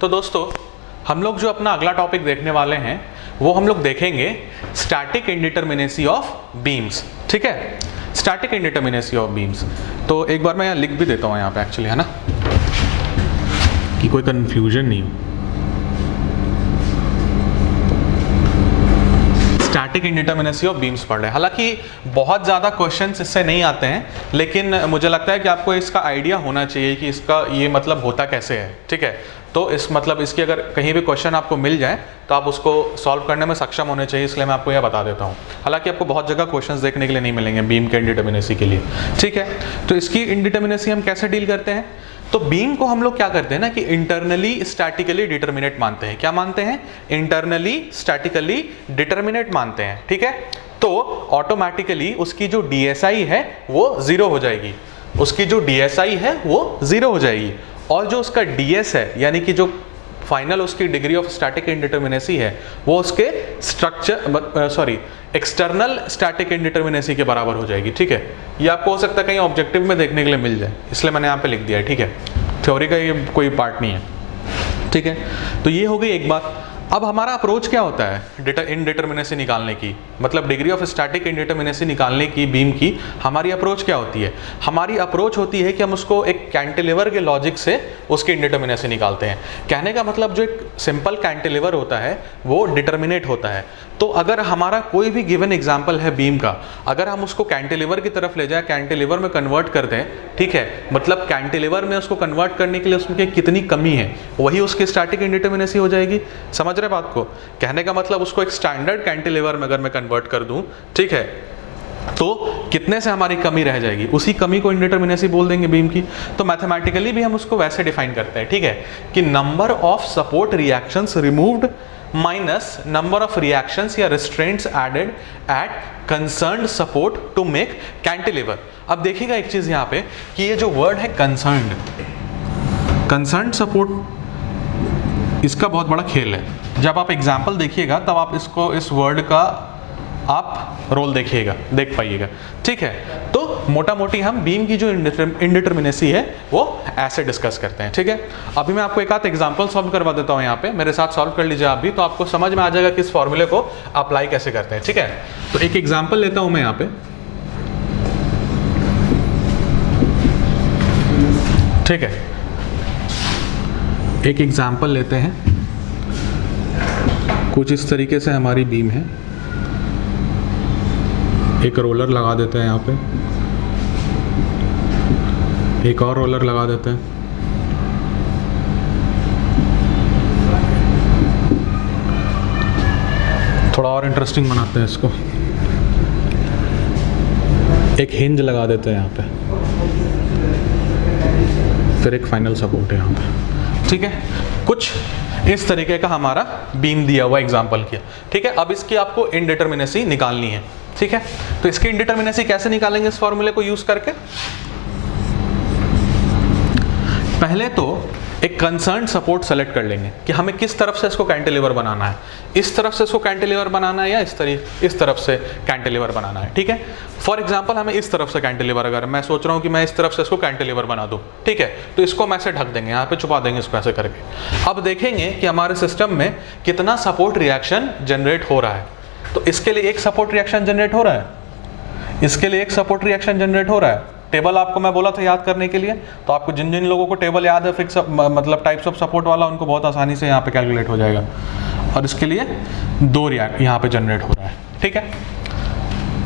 तो दोस्तों हम लोग जो अपना अगला टॉपिक देखने वाले हैं वो हम लोग देखेंगे स्टैटिक इंडिटरमिनेसी ऑफ बीम्स। ठीक है, स्टैटिक इंडिटरमिनेसी ऑफ बीम्स। तो एक बार मैं यहाँ लिख भी देता हूँ यहाँ पे एक्चुअली, है ना, कि कोई कंफ्यूजन नहीं हो। स्टैटिक इंडिटरमिनेसी ऑफ बीम्स पढ़ रहे हैं। हालांकि बहुत ज़्यादा क्वेश्चंस इससे नहीं आते हैं, लेकिन मुझे लगता है कि आपको इसका आइडिया होना चाहिए कि इसका ये मतलब होता कैसे है। ठीक है, तो इस मतलब इसकी अगर कहीं भी क्वेश्चन आपको मिल जाए तो आप उसको सॉल्व करने में सक्षम होने चाहिए, इसलिए मैं आपको यह बता देता हूँ। हालांकि आपको बहुत जगह क्वेश्चंस देखने के लिए नहीं मिलेंगे बीम के इंडिटरमिनेसी के लिए। ठीक है, तो इसकी इंडिटरमिनेसी हम कैसे डील करते हैं? तो बीम को हम लोग क्या करते हैं ना कि इंटरनली स्टैटिकली डिटरमिनेट मानते हैं। क्या मानते हैं? इंटरनली स्टैटिकली डिटरमिनेट मानते हैं। ठीक है, तो ऑटोमेटिकली उसकी जो DSI है वो 0 हो जाएगी, उसकी जो DSI है वो 0 हो जाएगी, और जो उसका DS है यानी कि जो फाइनल उसकी डिग्री ऑफ स्टैटिक इंडिटरमिनेसी है वो उसके एक्सटर्नल स्टैटिक इंडिटरमिनेसी के बराबर हो जाएगी। ठीक है, ये आपको हो सकता है कहीं ऑब्जेक्टिव में देखने के लिए मिल जाए, इसलिए मैंने यहाँ पे लिख दिया है। ठीक है, थ्योरी का ये कोई पार्ट नहीं है। ठीक है, तो ये हो गई एक बात। अब हमारा अप्रोच क्या होता है इंडिटरमिनेसी निकालने की, मतलब डिग्री ऑफ स्टैटिक इंडिटरमिनेसी निकालने की बीम की हमारी अप्रोच क्या होती है? हमारी अप्रोच होती है कि हम उसको एक कैंटिलीवर के लॉजिक से उसकी इंडिटरमिनेसी निकालते हैं। कहने का मतलब जो एक सिंपल कैंटिलीवर होता है वो डिटरमिनेट होता है। तो अगर हमारा कोई भी गिवन एग्जाम्पल है बीम का, अगर हम उसको कैंटिलीवर की तरफ ले जाए, कैंटिलीवर में कन्वर्ट कर दें, ठीक है, मतलब कैंटिलीवर में उसको कन्वर्ट करने के लिए उसमें कितनी कमी है वही उसकी स्टैटिक इंडिटरमिनेसी हो जाएगी। समझ रहे बात को? कहने का मतलब उसको एक स्टैंडर्ड कैंटिलीवर में अगर मैं कन्वर्ट कर दूं, ठीक है, तो कितने से हमारी कमी रह जाएगी, उसी कमी को इंडिटरमिनेसी बोल देंगे बीम की। तो मैथमेटिकली भी हम उसको वैसे डिफाइन करते हैं। ठीक है, कि number of support reactions removed minus number of reactions या restraints added at concerned support to make cantilever. अब देखिएगा एक चीज यहाँ पे कि ये जो वर्ड है कंसर्न्ड सपोर्ट, इसका बहुत बड़ा खेल है। जब आप एग्जाम्पल देखिएगा तब आप इसको, इस वर्ड का आप रोल देखिएगा, देख पाइएगा। ठीक है, तो मोटा मोटी हम बीम की जो इंडिटरमिनेसी है वो ऐसे डिस्कस करते हैं। ठीक है, अभी मैं आपको एक आध एग्जाम्पल सॉल्व करवा देता हूँ, यहाँ पे मेरे साथ सॉल्व कर लीजिए आप भी, तो आपको समझ में आ जाएगा कि इस फॉर्मूले को अप्लाई कैसे करते हैं। ठीक है, तो एक एग्जाम्पल लेता हूँ मैं यहाँ पे। ठीक है, एक एग्जाम्पल लेते हैं। कुछ इस तरीके से हमारी बीम है, एक रोलर लगा देते हैं यहाँ पे, एक और रोलर लगा देते हैं, थोड़ा और इंटरेस्टिंग बनाते हैं इसको, एक हिंज लगा देते हैं यहाँ पे, फिर एक फाइनल सपोर्ट है यहाँ पे। ठीक है, कुछ इस तरीके का हमारा बीम दिया हुआ एग्जांपल किया। ठीक है, अब इसकी आपको इंडिटरमिनेसी निकालनी है। ठीक है, तो इसकी इंडिटरमिनेसी कैसे निकालेंगे इस फॉर्मूले को यूज करके? पहले तो एक कंसर्न सपोर्ट सेलेक्ट कर लेंगे कि हमें किस तरफ से इसको कैंटिलीवर बनाना है, इस तरफ से इसको कैंटिलीवर बनाना है या इस तरफ से कैंटिलीवर बनाना है। ठीक है, फॉर एग्जांपल हमें इस तरफ से कैंटिलीवर, अगर मैं सोच रहा हूं कि मैं इस तरफ से इसको कैंटिलीवर बना दूं, ठीक है, तो इसको हम ऐसे ढक देंगे, यहाँ पे छुपा देंगे इसको ऐसे करके। अब देखेंगे कि हमारे सिस्टम में कितना सपोर्ट रिएक्शन जनरेट हो रहा है। तो इसके लिए एक सपोर्ट रिएक्शन जनरेट हो रहा है, इसके लिए एक सपोर्ट रिएक्शन जनरेट हो रहा है। टेबल आपको मैं बोला था याद करने के लिए, तो आपको जिन जिन लोगों को टेबल याद है फिक्स मतलब टाइप्स ऑफ सपोर्ट वाला, उनको बहुत आसानी से यहाँ पे कैलकुलेट हो जाएगा। और इसके लिए 2 रिएक्ट यहाँ पे जनरेट हो रहा है। ठीक है,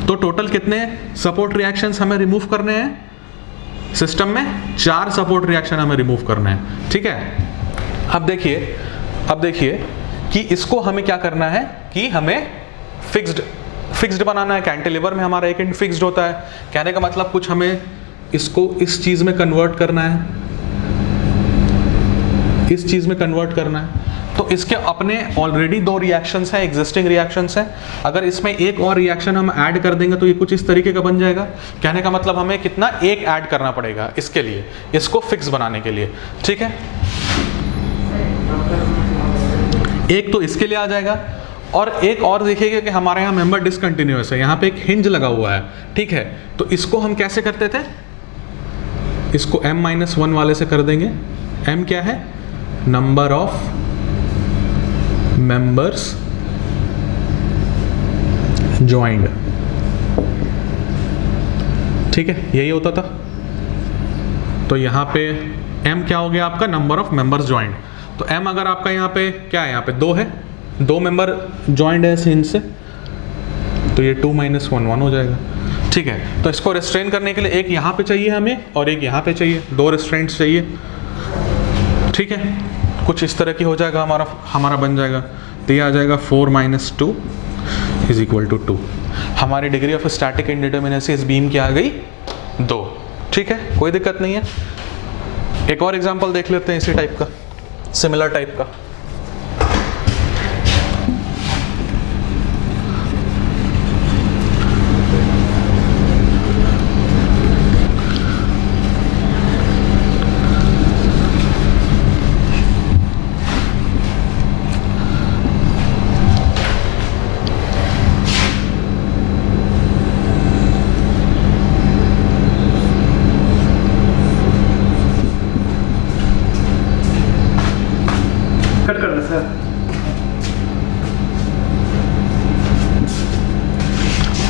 तो टोटल कितने सपोर्ट रिएक्शंस हमें रिमूव करने हैं सिस्टम में? 4 सपोर्ट रिएक्शन हमें रिमूव करने हैं। ठीक है, अब देखिए कि इसको हमें क्या करना है कि हमें फिक्स्ड बनाना है। कैंटिलीवर में हमारा एक एंड फिक्स्ड होता है, कहने का मतलब कुछ हमें इसको इस चीज में कन्वर्ट करना है, इस चीज में कन्वर्ट करना है। तो इसके अपने ऑलरेडी 2 रिएक्शंस हैं, एग्जिस्टिंग रिएक्शंस हैं। अगर इसमें एक और रिएक्शन हम ऐड कर देंगे तो ये कुछ इस तरीके का बन जाएगा। कहने का मतलब हमें कितना, एक ऐड करना पड़ेगा इसके लिए, इसको फिक्स बनाने के लिए। ठीक है, एक तो इसके लिए आ जाएगा, और एक और देखिएगा कि हमारे यहाँ मेंबर डिसकंटिन्यूअस है, यहाँ पे एक हिंज लगा हुआ है। ठीक है, तो इसको हम कैसे करते थे, इसको m-1 वाले से कर देंगे। m क्या है? नंबर ऑफ मेंबर्स ज्वाइंड, ठीक है, यही होता था। तो यहाँ पे m क्या हो गया आपका, नंबर ऑफ मेंबर्स ज्वाइंड। तो m अगर आपका यहाँ पे क्या है, यहाँ पे 2 है, 2 मेंबर ज्वाइंड है इनसे, तो ये 2 - 1 1 हो जाएगा, ठीक है। तो इसको रिस्ट्रेन करने के लिए एक यहाँ पे चाहिए हमें और एक यहाँ पे चाहिए, 2 रिस्ट्रेंट्स चाहिए, ठीक है। कुछ इस तरह की हो जाएगा, हमारा बन जाएगा। तो ये आ जाएगा 4 - 2 = 2। हमारी डिग्री ऑफ स्टैटिक इंडिटरमिनेसी इस बीम की आ गई 2, ठीक है, कोई दिक्कत नहीं है। एक और एग्जांपल देख लेते हैं इसी टाइप का, सिमिलर टाइप का।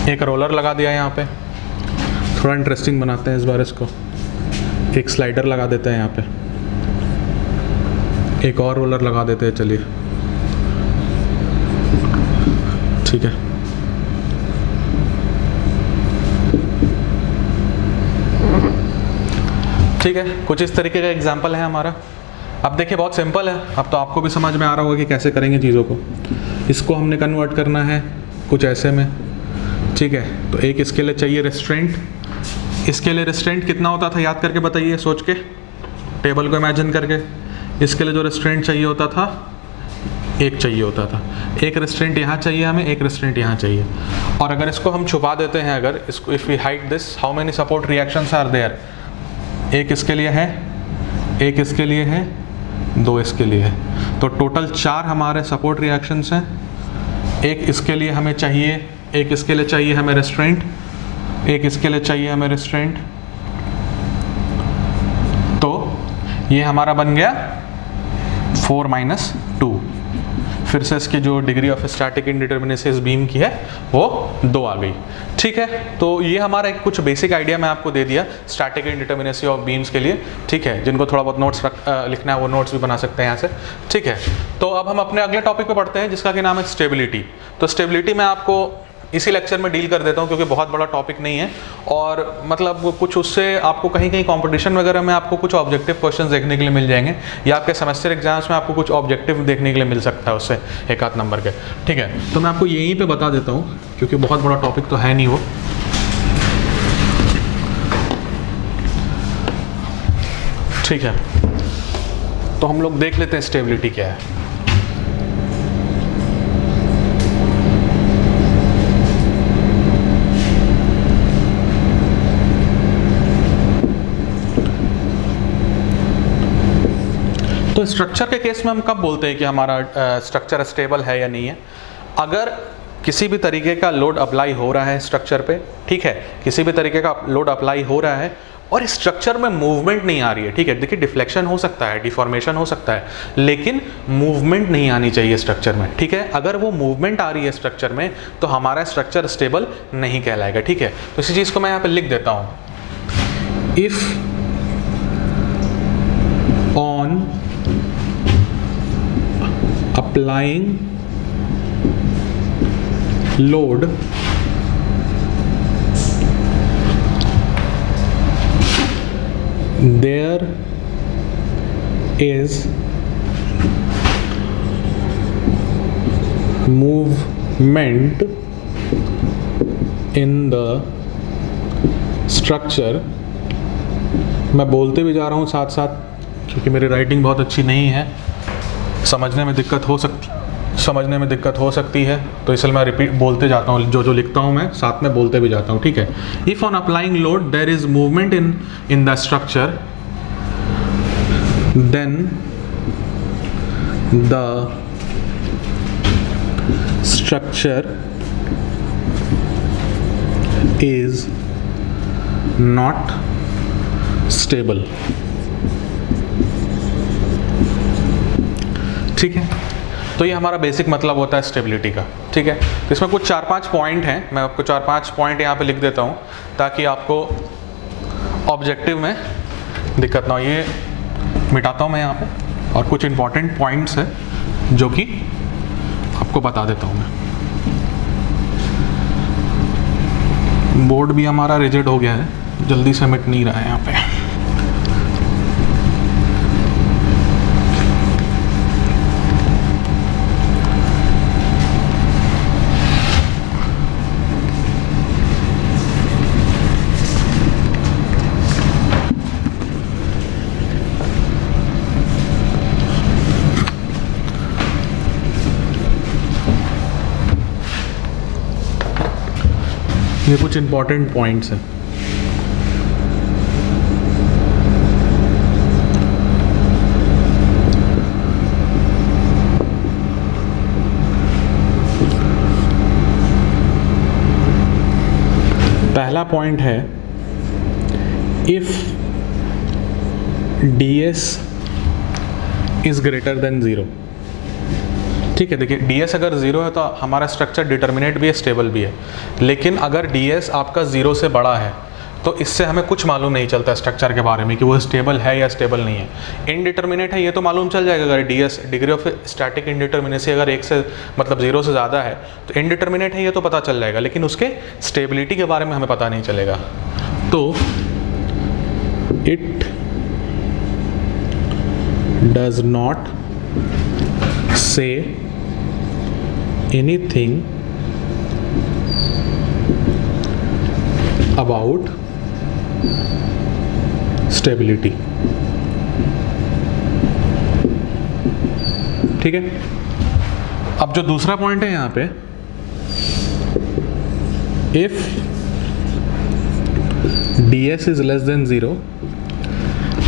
एक रोलर लगा दिया यहाँ पे, थोड़ा इंटरेस्टिंग बनाते हैं इस बार इसको। एक स्लाइडर लगा देते हैं यहाँ पे, एक और रोलर लगा देते हैं, चलिए, ठीक है। ठीक है, कुछ इस तरीके का एग्जाम्पल है हमारा। अब देखिए बहुत सिंपल है, अब तो आपको भी समझ में आ रहा होगा कि कैसे करेंगे चीज़ों को। इसको हमने कन्वर्ट करना है कुछ ऐसे में, ठीक है। तो एक इसके लिए चाहिए रेस्ट्रेंट। इसके लिए रेस्ट्रेंट कितना होता था, याद करके बताइए, सोच के, टेबल को इमेजिन करके। इसके लिए जो रेस्ट्रेंट चाहिए होता था, एक चाहिए होता था। एक रेस्ट्रेंट यहाँ चाहिए हमें, एक रेस्ट्रेंट यहाँ चाहिए। और अगर इसको हम छुपा देते हैं, अगर इसको, if we hide this, how many support reactions are there? एक इसके लिए है, एक इसके लिए है, 2 इसके लिए है। तो टोटल 4 हमारे सपोर्ट रिएक्शंस हैं। एक इसके लिए हमें चाहिए, एक इसके लिए चाहिए हमें रेस्ट्रेंट, एक इसके लिए चाहिए हमें रेस्ट्रेंट। तो ये हमारा बन गया 4 - 2। फिर से इसकी जो डिग्री ऑफ स्टैटिक इंडिटरमिनेसी इस बीम की है वो 2 आ गई, ठीक है। तो ये हमारा एक कुछ बेसिक आइडिया मैं आपको दे दिया स्टैटिक इंडिटरमिनेसी ऑफ बीम्स के लिए, ठीक है। जिनको थोड़ा बहुत नोट्स लिखना है वो नोट्स भी बना सकते हैं यहाँ से, ठीक है। तो अब हम अपने अगले टॉपिक पे पढ़ते हैं जिसका कि नाम है स्टेबिलिटी। तो स्टेबिलिटी मैं आपको इसी लेक्चर में डील कर देता हूँ क्योंकि बहुत बड़ा टॉपिक नहीं है, और मतलब कुछ उससे आपको कहीं कहीं कंपटीशन वगैरह में आपको कुछ ऑब्जेक्टिव क्वेश्चंस देखने के लिए मिल जाएंगे, या आपके सेमेस्टर एग्जाम्स में आपको कुछ ऑब्जेक्टिव देखने के लिए मिल सकता है उससे, एक आध नंबर के, ठीक है। तो मैं आपको यहीं पे बता देता हूँ क्योंकि बहुत बड़ा टॉपिक तो है नहीं वो। ठीक है, तो हम लोग देख लेते हैं स्टेबिलिटी क्या है। तो स्ट्रक्चर के केस में हम कब बोलते हैं कि हमारा स्ट्रक्चर स्टेबल है या नहीं है? अगर किसी भी तरीके का लोड अप्लाई हो रहा है स्ट्रक्चर पे, ठीक है, किसी भी तरीके का लोड अप्लाई हो रहा है और स्ट्रक्चर में मूवमेंट नहीं आ रही है, ठीक है। देखिए डिफ्लेक्शन हो सकता है, डिफॉर्मेशन हो सकता है, लेकिन मूवमेंट नहीं आनी चाहिए स्ट्रक्चर में, ठीक है। अगर वो मूवमेंट आ रही है स्ट्रक्चर में तो हमारा स्ट्रक्चर स्टेबल नहीं कहलाएगा, ठीक है। तो इसी चीज़ को मैं यहाँ पे लिख देता हूँ। If on applying load there is movement in the structure। मैं बोलते भी जा रहा हूँ साथ साथ क्योंकि मेरी राइटिंग बहुत अच्छी नहीं है, समझने में दिक्कत हो सकती है, तो इसलिए मैं रिपीट बोलते जाता हूँ, जो लिखता हूँ मैं साथ में बोलते भी जाता हूँ, ठीक है। If on applying load there is movement in the structure then the structure is not stable. ठीक है, तो ये हमारा बेसिक मतलब होता है स्टेबिलिटी का। ठीक है, तो इसमें कुछ 4-5 पॉइंट हैं, मैं आपको 4-5 पॉइंट यहाँ पे लिख देता हूँ ताकि आपको ऑब्जेक्टिव में दिक्कत ना हो। ये मिटाता हूँ मैं यहाँ पे, और कुछ इंपॉर्टेंट पॉइंट्स हैं जो कि आपको बता देता हूँ मैं। बोर्ड भी हमारा रिजिड हो गया है, जल्दी से मिट नहीं रहा है यहाँ पे। ये कुछ इंपॉर्टेंट पॉइंट्स हैं। पहला पॉइंट है, if ds is greater than 0। ठीक है, देखिए ds अगर 0 है तो हमारा स्ट्रक्चर डिटर्मिनेट भी है, स्टेबल भी है। लेकिन अगर ds आपका 0 से बड़ा है तो इससे हमें कुछ मालूम नहीं चलता स्ट्रक्चर के बारे में कि वो स्टेबल है या स्टेबल नहीं है। इनडिटर्मिनेट है ये तो मालूम चल जाएगा, अगर ds degree of static indeterminacy अगर 1 से मतलब 0 से ज़्यादा है तो इनडिटर्मिनेट है ये तो पता चल जाएगा, लेकिन उसके स्टेबिलिटी के बारे में हमें पता नहीं चलेगा। तो इट डज नॉट से anything about stability। ठीक है, अब जो दूसरा पॉइंट है यहाँ पे, if ds is less than 0,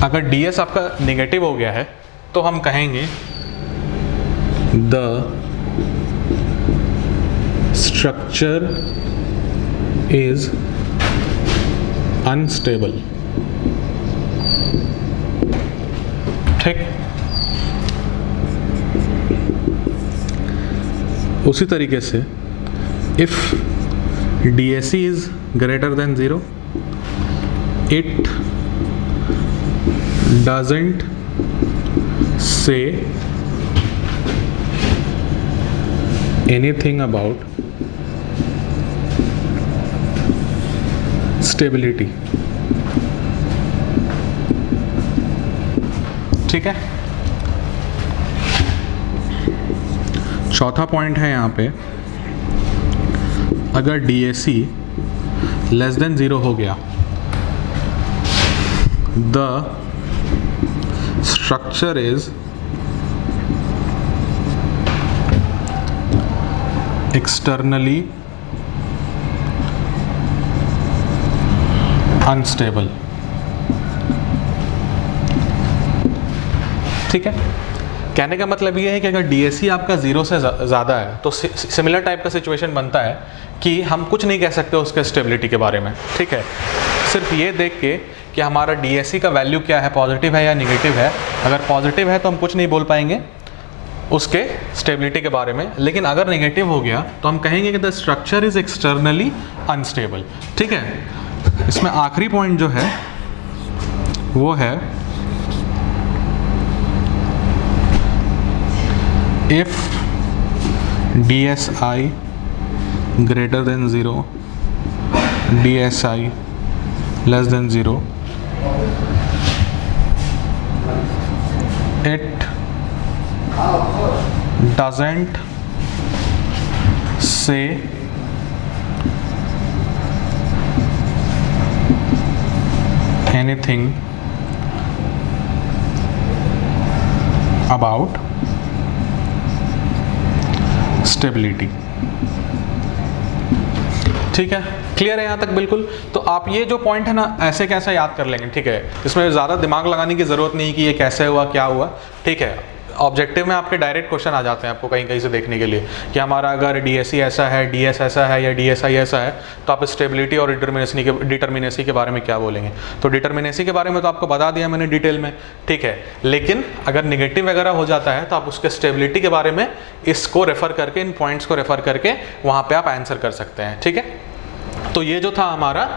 अगर ds आपका नेगेटिव हो गया है तो हम कहेंगे the structure is unstable। ठीक, उसी तरीके से if DSE is greater than 0, it doesn't say anything about stability. ठीक है, चौथा पॉइंट है यहाँ पे, अगर DSE लेस देन 0 हो गया, the structure is externally unstable. ठीक है, कहने का मतलब ये है कि अगर DSE आपका 0 से ज़्यादा है तो सिमिलर टाइप का सिचुएशन बनता है कि हम कुछ नहीं कह सकते उसके स्टेबिलिटी के बारे में। ठीक है, सिर्फ ये देख के कि हमारा DSE का वैल्यू क्या है, पॉजिटिव है या निगेटिव है। अगर पॉजिटिव है तो हम कुछ नहीं बोल पाएंगे उसके स्टेबिलिटी के बारे में, लेकिन अगर नेगेटिव हो गया तो हम कहेंगे कि the structure is externally unstable. ठीक है, इसमें आखिरी पॉइंट जो है वो है, if DSI greater than 0, DSI less than 0, it doesn't say anything about stability। ठीक है, क्लियर है यहाँ तक बिल्कुल। तो आप ये जो पॉइंट है ना ऐसे कैसे याद कर लेंगे। ठीक है, इसमें ज़्यादा दिमाग लगाने की ज़रूरत नहीं कि ये कैसे हुआ क्या हुआ। ठीक है, ऑब्जेक्टिव में आपके डायरेक्ट क्वेश्चन आ जाते हैं आपको कहीं कहीं से देखने के लिए कि हमारा अगर डीएसई ऐसा है, डीएस ऐसा है या डीएसआई ऐसा है, तो आप स्टेबिलिटी और डिटर्मिनेसी के बारे में क्या बोलेंगे। तो डिटर्मिनेसी के बारे में तो आपको बता दिया मैंने डिटेल में, ठीक है। लेकिन अगर निगेटिव वगैरह हो जाता है तो आप उसके स्टेबिलिटी के बारे में इसको रेफर करके, इन पॉइंट्स को रेफर करके वहाँ पे आप आंसर कर सकते हैं, ठीक है। तो ये जो था हमारा,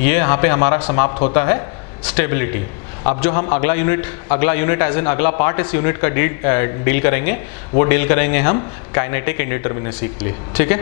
ये यहाँ पे हमारा समाप्त होता है स्टेबिलिटी। अब जो हम अगला यूनिट एज इन अगला पार्ट इस यूनिट का डील करेंगे, वो डील करेंगे हम काइनेटिक इंडिटर्मिनेसी के लिए, ठीक है।